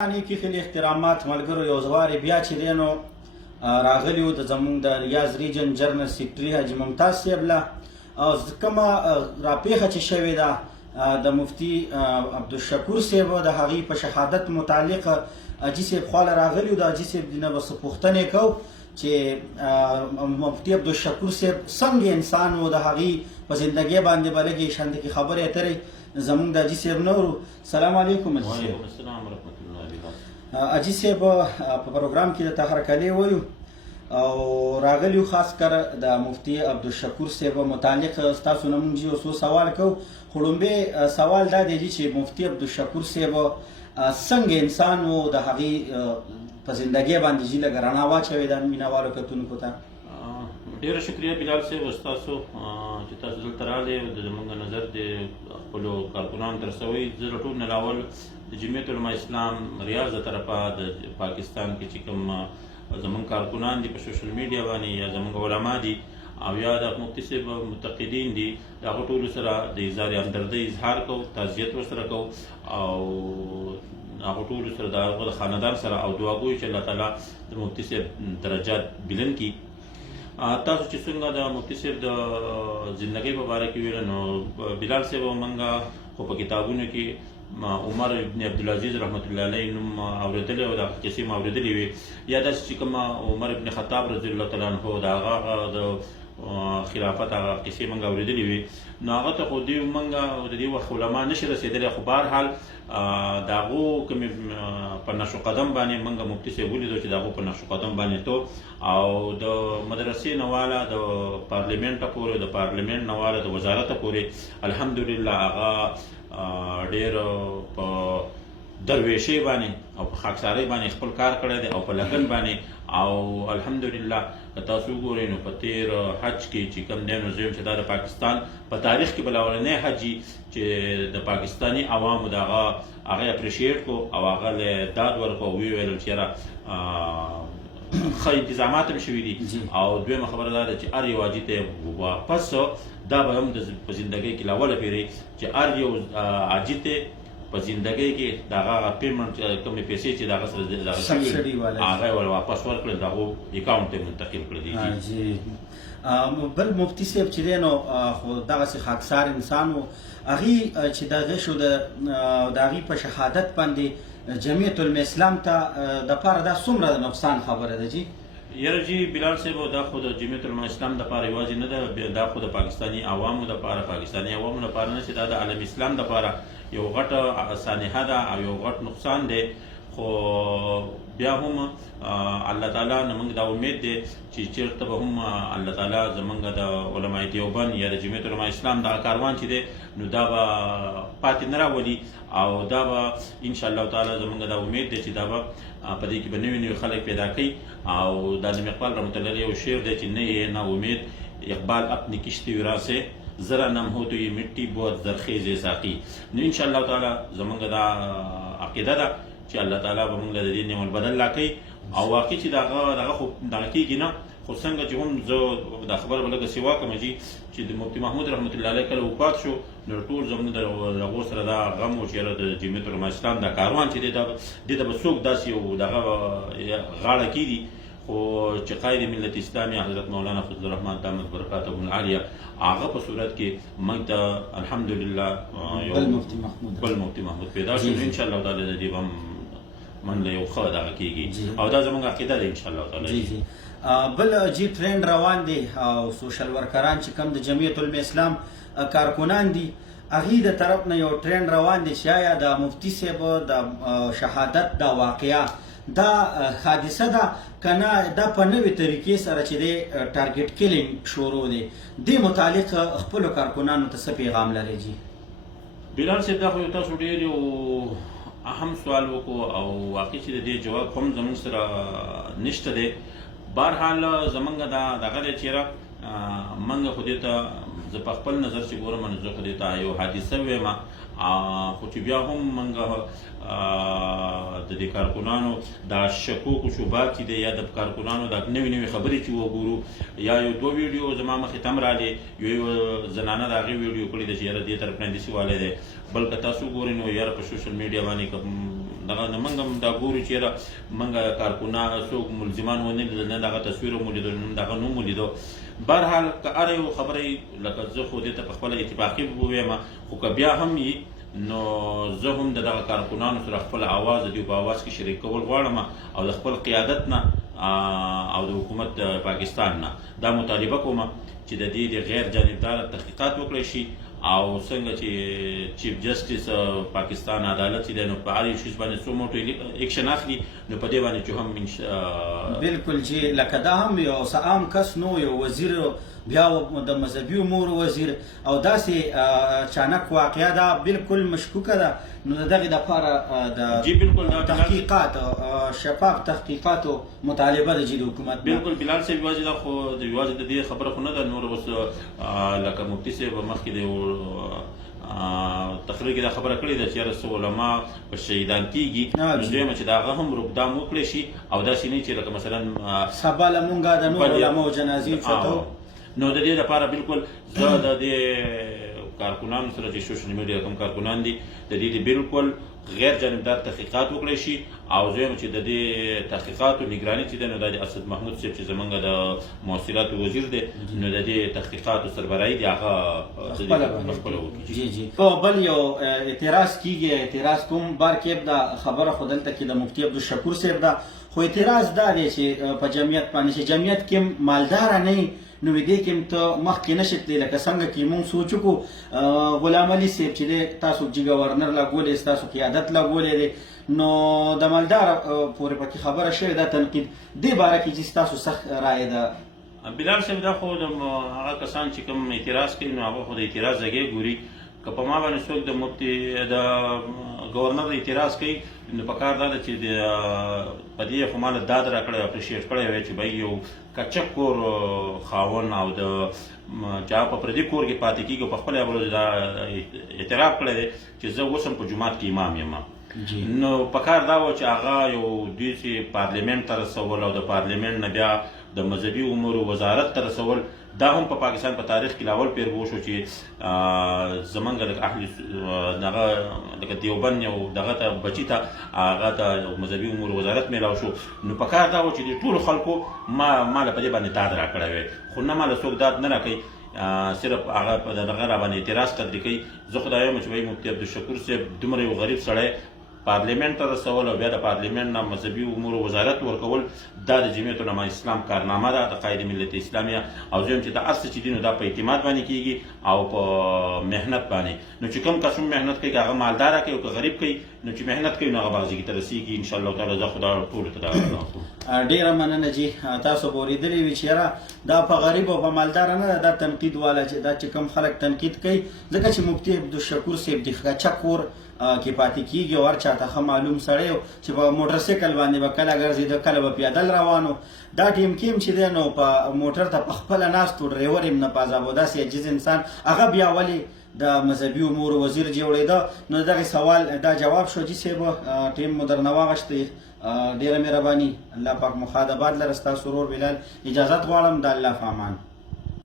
کې خلي احترامات ملګرو یو ځواري بیا چې دی نو راغلی و د زمونږ د ریاض ریجن جنرال سیکرټري حاجي ممتاز صاحب له کومه راپېښه چې شوې ده د مفتي عبدالشکور صاحب د هغې په شهادت متعلق حاجي صاحب خواله راغلی و د حاجي صاحب نه به څه پوښتنې کوو چې مفتي عبدالشکور صاحب څنګه انسان و د هغې په زندګۍ باندې به لږې شانتې کې خبرې اترې زمونږ د حاجي صاحب نه ورو. سلام علیکم حاجي صاحب. وعلیکم السلام ورحمة الله وبرکاته. حاجي صاحب په پروګرام کې د تهرکلې وایو او راغلیو خاص کر د مفتي عبدالشکور صاحب متعلق ستاسو نه مونږ یو څو سوال کوو. خو لومبی سوال دا دی چې مفتي عبدالشکور صاحب څنګه انسان و د هغې په زندګۍ باندې چې لږ رڼا واچوې د مینهوالو کتونکو ته. ډېره شکریه بلال صاحب ستاسو چې تاسو دلته راغلې د زموږ نظر د خپلو کارکونانو ته رسوئ. زه له ټول نه اول د جمعیت علما اسلام ریاض د طرفه د پاکستان کې چې کوم زموږ کارکونان دي په سوشل میډیا باندې یا زموږ علما دي او یا د مفتي صاحب متقدین دي د هغو ټولو سره د اظهار همدردۍ اظهار کوو، تعزیت ورسره کوو او هغو ټولو سره د هغو د خاندان سره او دعا کوو چې الله تعالی د مفتي صاحب درجات بلند کړي. تاسو چې څنګه د مفتي صاحب د زندګۍ په باره کې ویل نو بلال صاحب موږ خو په کتابونو کې عمر ابن عبدالعزیز رحمت الله علیه نوم اورېدلی او دغه کیسې مو اورېدلې وي یا داسې چې کوم عمر ابن خطاب رضی الله تعالی عنه د هغه د خلافت هغه کیسې موږ اورېدلې وي نو هغه ته خو دوی موږ د دې وخت علما نشي رسېدلی خو بهرحال د هغو کومې په نقش قدم باندې موږ مفتي صاحب ولیدو چې د هغو په نقش قدم باندې تو او د مدرسې نه واله د پارلیمنټه پورې د پارلیمنټ نه واله د وزارته پورې الحمدلله هغه ډېر په درویشۍ باندې او په خاکسارۍ باندې خپل کار کړی دی او په لګن باندې او الحمدلله که تاسو وګورئ نو په تیر حج کې چې کوم دی نو زه یم چې دا د پاکستان په تاریخ کې به لومړنی حجي چې د پاکستاني عوامو د هغه اپریشیټ کو او هغه له داد ورکو او ویې ویل چې یاره ښه انتظامات هم شوي دي او دویمه خبره دا ده چې هر یو حاجي ته واپس دا به هم په زندګۍ کې له اوله پېرې چې هر یو حاجي ته په زندګۍ کې د هغه پیمنټ کومې پیسې چې د هغه سره سبسډي والا هغه ور واپس ورکړل د هغو اکاونټ ته منتقل کړل دي. بل مفتي صاحب چې دی نو خو دغسې خاکسار انسان و هغې چې دغه شو د هغې په شهادت باندې جمعیت الاسلام ته دپاره دا څومره د نقصان خبره ده جی؟ یاره جی بلال صاحب دا خو د جمعیت الاسلام دپاره یوازې نه ده دا خو د پاکستاني عوامو دپاره پاکستاني عوامو دپاره نه چې دا د عالم اسلام دپاره یو غټه سانحه ده او یو غټ نقصان دی خو بیا هم الله تعالی نه موږ دا امید دی چې چېرته به هم الله تعالی زموږ د علماء دیوبند یا د جمعیت علما اسلام دغه کاروان چې دی نو دا به پاتې نه راولي او دا به انشاءالله تعالی زموږ دا امید دی چې دا به په دې کې به نوي نوي خلک پیدا کوي او دا نیم اقبال رحمت الله علیه یو شعر دی چې نه یې نا امید اقبال اپنی کشتی ورا سے ذرا نم ہو تو یہ مٹی بہت زرخیز ساقی نو انشاءالله تعالی زموږ دا عقیده ده چې الله تعالی به موږ له دې نعم البدل راکوي او واقعي چې دغه خو دغه کېږي نه خو څنګه چې هم زه دا خبره به لږه سوا کړم چې د مفتي محمود رحمت الله علیه کله وفات شو نو ټول زموږ د هغو سره دا غم و چې یاره د جمعیت علما اسلام دا کاروان چې دی دې ته به څوک داسې یو دغه غاړه کېږي خو چې قائد ملت اسلامي حضرت مولانا فضل الرحمن دامت برکاته العالیه هغه په صورت کې موږ ته الحمدلله بل مفتي محمود پیدا شو انشاءالله تعالی د دې به من له یو ښه دغه کېږي او دا زموږ عقیده ده انشاءالله تعالی. بل جی ټرینډ روان دی او سوشل ورکران چې کوم د جمعیت الاسلام کارکنان دي هغې د طرف نه یو ټرینډ روان دی چې آیا د مفتي صاحب د شهادت دا واقعه دا حادثه ده که نه دا په نوې طریقې سره چې دی ټارګټ کیلینګ شروع دی دې متعلق خپلو کارکنانو ته څه پیغام لري جی؟ بلال صاحب دا خو یو تاسو ډېر یو اهم سوال وکړو او واقعي چې د دې جواب هم زموږ سره نشته دی. بهرحال زموږ دغه دی چې یاره موږ خو دې ته زه په خپل نظر چې ګورم نو زه خو دې ته یو حادثه ویم خو چې بیا هم موږ د دې کارکنانو دا شکوک و شبهات چې دی یا د کارکنانو دا نوې نوې خبرې چې وګورو یا یو دوه ویډیو زما مخې ته هم راغلې یو زنانه د هغې ویډیو کړې ده چې یاره دې طرف نه داسې والی دی بلکې تاسو وګورئ نو یاره په سوشل میډیا باندې دغه موږ هم دا ګورو چې یاره موږ کارکونان څوک ملزمان ونه لیدل نه دغه تصویر مو لیدل نه دغه نوم مو لیدو. بهرحال که هر یو خبره لکه زه خو دې ته په خپله اتفاقي ووایم خو که بیا هم وي نو زه هم د دغه کارکونانو سره خپل اواز د دوی په اواز کې شریک کول غواړم او د خپل قیادت نه او د حکومت پاکستان نه دا مطالبه کوم چې د دې د غیر جانبداره تحقیقات وکړی شي او څنګه چې چیف جسټس پاکستان عدالت چې دی نو په هر یو شي باندې څو موټو اکشن اخلي نو په دې باندې چې هم بالکل چې لکه دا هم یو عام کس نو یو وزیر بیا د مذهبي امور وزیر او داسې چانک واقعه دا بالکل مشکوکه ده نو د دغې دپاره د تحقیقات شفاف تحقیقاتو مطالبه ده چې د حکومت بالکل بلال صاحب یوازې دا خو یوازې د دې خبره خو نه ده نور اوس لکه مفتي صاحب مخکې د تقریر کې دا خبره کړې ده چې یاره څه علما په شهیدان کېږي نو دویمه چې د هغه هم روکدام وکړی شي او داسې نه چې لکه مثلا سبا لمونږ د نور علماو جنازې چوتو نو د دې لپاره بالکل زه د دې کارکونانو سره چې سوشل میډیا کوم کارکونان دي د دې بالکل غیر جانبدار تحقیقات وکړی شي او زه چې د دې تحقیقاتو نگراني چې د اسد محمود صاحب چې زمونږ د موثرات وزیر دی نو د دې تحقیقاتو سربراهي دی هغه خپل وکړي. جی جی بل یو اعتراض کیږي اعتراض کوم بار کې دا خبره خودلته کې د مفتی عبدالشکور صاحب دا خو اعتراض دا دی چې په جمعیت باندې چې جمعیت کې مالدار نه نو دې کې ته مخکې نشي تللی لکه څنګه چې مونږ سوچ وکړو غلام علي صاحب چې تاسو چې ګورنر لا ګولې تاسو قیادت لا ګولې دی نو د مالدار پورې پکې خبره شوې دا تنقید دې باره کې چې تاسو سخت رایه ده. بلال صاحب دا خو هغه کسان چې کوم اعتراض کوي نو هغه خو د اعتراض ځای ګوري که په ما باندې څوک د مفتي د گورنر اعتراض کوي نو پکار دا ده چې په دې خو ما له داد راکړی اپریشیټ کړی وی چې بھائی یو کچک کور خاون او د چا په پردي کور کې پاتې کېږي په خپل ابلو دا اعتراف کړی دی چې زه اوس هم په جومات کې امام یم نو پکار دا و چې هغه یو دوی چې پارلیمنت ته رسول او د پارلیمنت نه بیا د مذهبي امورو وزارت ته رسول دا هم په پاکستان په تاریخ کې لاول پیر وشو چې زمونږ لکه اهل دغه لکه دیوبند یو دغه ته بچي ته هغه ته مذهبي امور وزارت میلاو شو نو په کار دا و چې د ټولو خلکو ما له په دې باندې داد راکړی وی خو نه ما له څوک داد نه راکوي صرف هغه په دغه را باندې اعتراض قدرې کوي. زه خو دا وایم چې وایي مفتي عبدالشکور صاحب دومره یو غریب سړی پارلیمنت ته رسول او بیا د پارلیمنت نه مذهبي امور وزارت ورکول دا د جمعیت علماء اسلام کارنامه ده د قاعده ملت اسلامیه او زم چې د اصل چې دین دا په اعتماد باندې کیږي او په مهنت باندې نو چې کوم قسم مهنت کوي هغه مالدار کوي او غریب کوي نو چې مهنت کوي نو هغه بازي کې ترسيږي ان شاء الله تعالی زه خدای ټول ته دا ډیره مننه جی تاسو بوریدلې وی چیرې دا په غریب او په مالدار نه دا تنقید والا چې دا چې کوم خلک تنقید کوي ځکه چې مفتی عبدالشکور صاحب د چکور کې پاتې کېږي او هر چاته ښه معلوم سړی چې په موټر سایکل باندې به کله ګرځېده کله به پیادل روانو دا ټیم کې چې دی نو په موټر ته په خپله ناستو ډرایور یې نه پازابو داسې عجیز انسان هغه بیا ولې د مذهبي امور وزیر جوړېده نو دغه سوال دا جواب شو چې صاحب ټیم مو درنه واغشتې ډېره مهرباني الله پاک مخ آباد لره ستاسو ورور بلال اجازت غواړم د الله په امان.